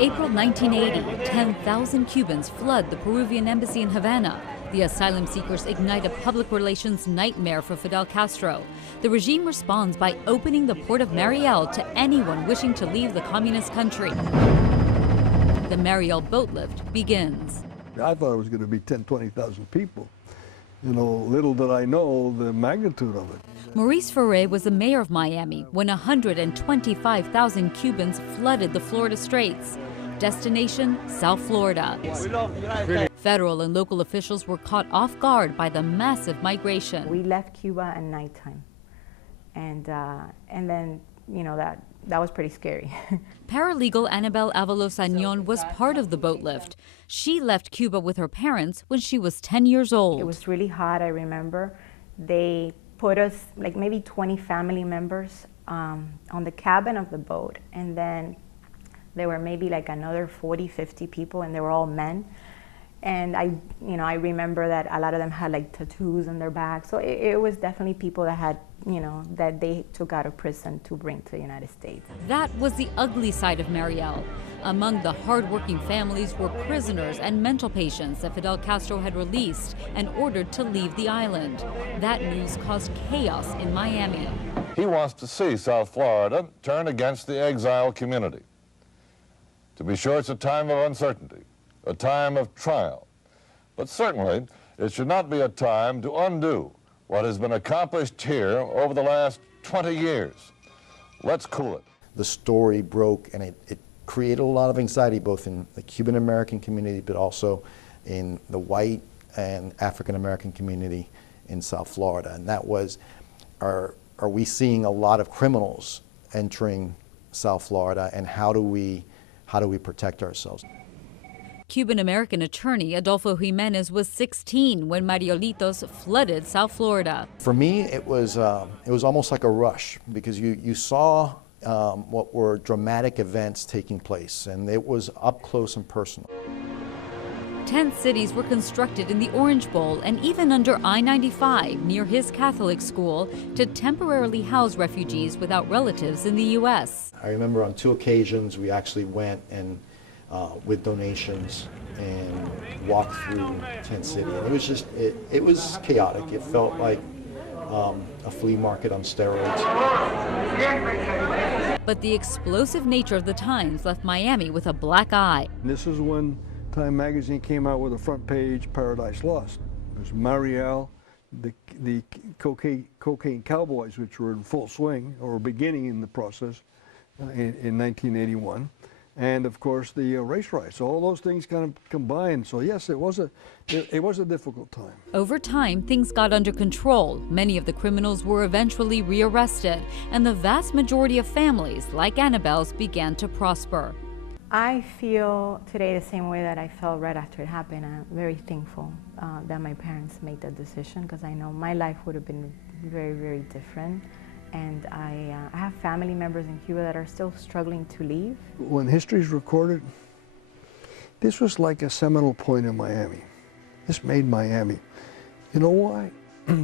April 1980, 10,000 Cubans flood the Peruvian embassy in Havana. The asylum seekers ignite a public relations nightmare for Fidel Castro. The regime responds by opening the port of Mariel to anyone wishing to leave the communist country. The Mariel boat lift begins. I thought it was going to be 10, 20,000 people. You know, little did I know the magnitude of it. Maurice Ferre was the mayor of Miami when 125,000 Cubans flooded the Florida Straits. Destination, South Florida. Federal and local officials were caught off guard by the massive migration. We left Cuba at nighttime, and then, you know, that was pretty scary. Paralegal Annabel Avalos-Añón was part of the boat lift. She left Cuba with her parents when she was 10 years old. It was really hot, I remember. They put us, like maybe 20 family members, on the cabin of the boat, and then there were maybe like another 40, 50 people, and they were all men. And I remember that a lot of them had like tattoos on their backs. So it was definitely people that had, that they took out of prison to bring to the United States. That was the ugly side of Mariel. Among the hardworking families were prisoners and mental patients that Fidel Castro had released and ordered to leave the island. That news caused chaos in Miami. He wants to see South Florida turn against the exile community. To be sure, it's a time of uncertainty, a time of trial. But certainly, it should not be a time to undo what has been accomplished here over the last 20 years. Let's cool it. The story broke, and it created a lot of anxiety, both in the Cuban American community, but also in the white and African American community in South Florida. And that was, are we seeing a lot of criminals entering South Florida, and how do we protect ourselves? Cuban-American attorney Adolfo Jimenez was 16 when Marielitos flooded South Florida. For me, it was almost like a rush, because you saw what were dramatic events taking place, and it was up close and personal. Tent cities were constructed in the Orange Bowl and even under I-95 near his Catholic school to temporarily house refugees without relatives in the U.S. I remember on 2 occasions we actually went and with donations and walked through Tent City. And it was just, it was chaotic. It felt like a flea market on steroids. But the explosive nature of the times left Miami with a black eye. This is when Time magazine came out with a front page, Paradise Lost. There's Mariel, the cocaine cowboys, which were in full swing, or beginning in the process in 1981. And of course the race riots. All those things kind of combined. So yes, it was a difficult time. Over time, things got under control. Many of the criminals were eventually rearrested, and the vast majority of families, like Annabelle's, began to prosper. I feel today the same way that I felt right after it happened. I'm very thankful that my parents made that decision, because I know my life would have been very, very different. And I have family members in Cuba that are still struggling to leave. When history is recorded, this was like a seminal point in Miami. This made Miami. You know why?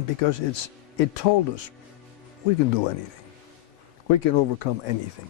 Because it told us we can do anything. We can overcome anything.